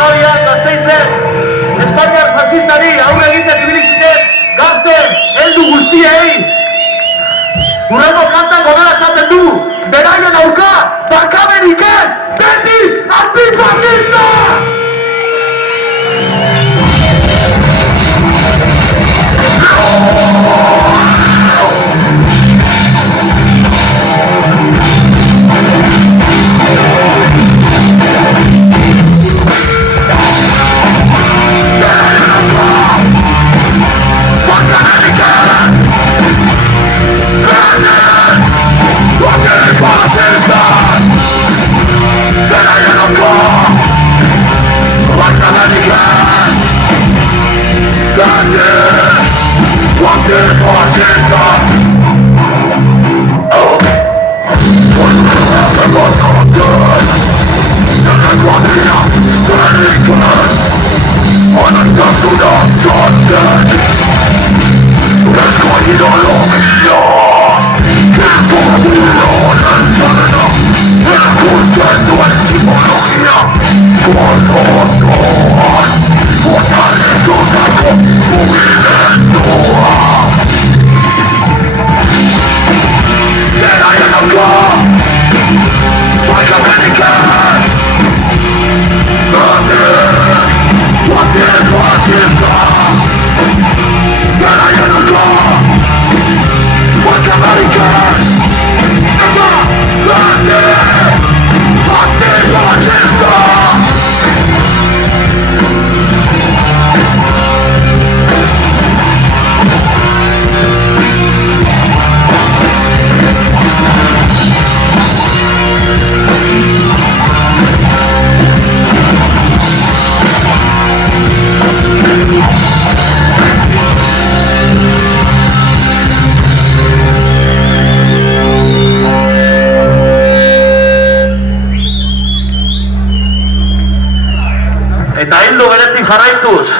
Euskadian, Gasteizen, Espainiar fasistari aurre egiten ibili ziren gazte heldu guztiei. Hurrengo kantan gobera esaten du, beraien aurka, barkamenik ez, beti antifasista! Eta hildo beretik jarraituz,